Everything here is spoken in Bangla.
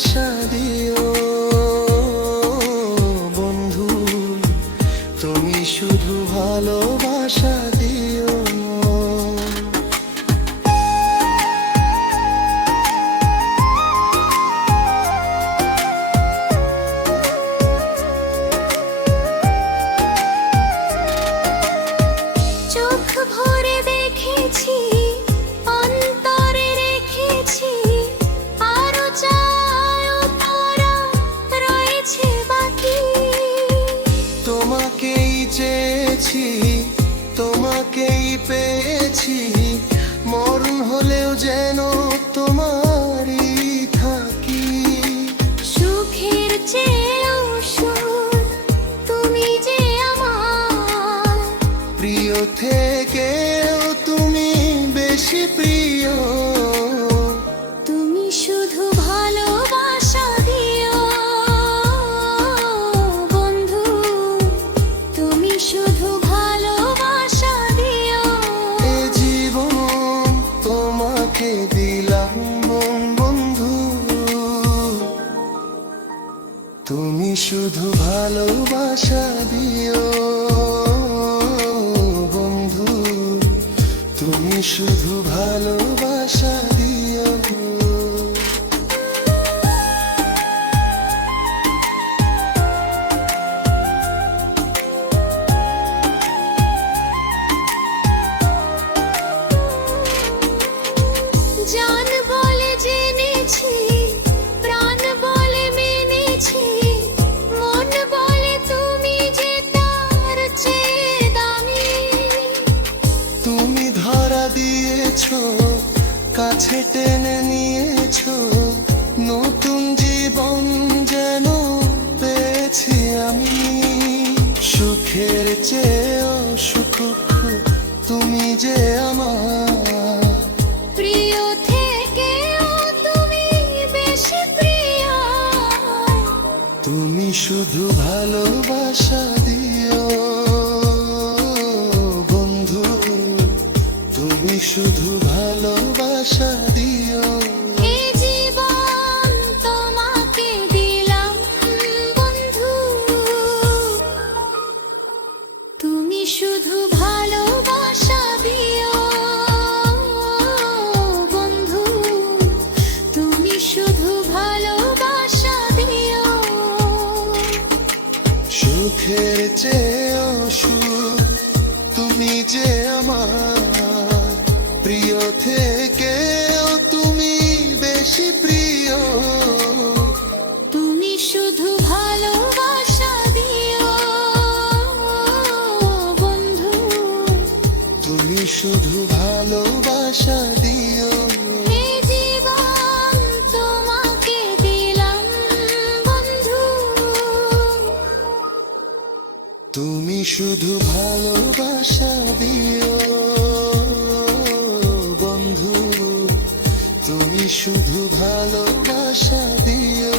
ভালোবাসা দিও বন্ধু, তুমি শুধু ভালোবাসা দিও। চোখ ভরে দেখেছি, অন্তরে রেখেছি, আরো চাও তারা রয়েছে বাকি। তোমাকেই চেয়েছি, তোমাকেই পেয়েছি, মরণ হলেও যেন তোমারই থাকি। সুখের চেয়েও সুখ তুমি যে আমার, প্রিয় থেকেও তুমি বেশি প্রিয়। তুমি শুধু ভালোবাসা দিও বন্ধু, তুমি শুধু ভালোবাসা দিও। এ জীবন তোমাকে দিলাম বন্ধু, তুমি শুধু ভালোবাসা দিও বন্ধু, তুমি শুধু ভালোবাসা দিও। জান বলে জেনেছি, প্রাণ বলে মেনেছি, মন বলে তুমি যে তার চেয়ে দামি। তুমি ধরা দিয়েছো, কাছে টেনে নিয়েছো, নতুন জীবন যেন পেয়েছি আমি। সুখের চেয়েও সুখ তুমি যে আমার, প্রিয় থেকেও তুমি বেশি প্রিয়। তুমি শুধু ভালোবাসা দিও বন্ধু, তুমি শুধু ভালোবাসা দিও। এ জীবন তোমাকে দিলাম বন্ধু, তুমি শুধু ভালোবাসা দিও বন্ধু, তুমি শুধু ভালোবাসা দিও। সুখের চেয়েও সুখ তুমি যে আমার, প্রিয় থেকেও তুমি বেশি প্রিয়। তুমি শুধু ভালোবাসা দিও বন্ধু, তুমি শুধু ভালোবাসা দিও। এ জীবন তোমাকে দিলাম বন্ধু, তুমি শুধু ভালোবাসা দিও বন্ধু, তুমি শুধু ভালোবাসা দিও।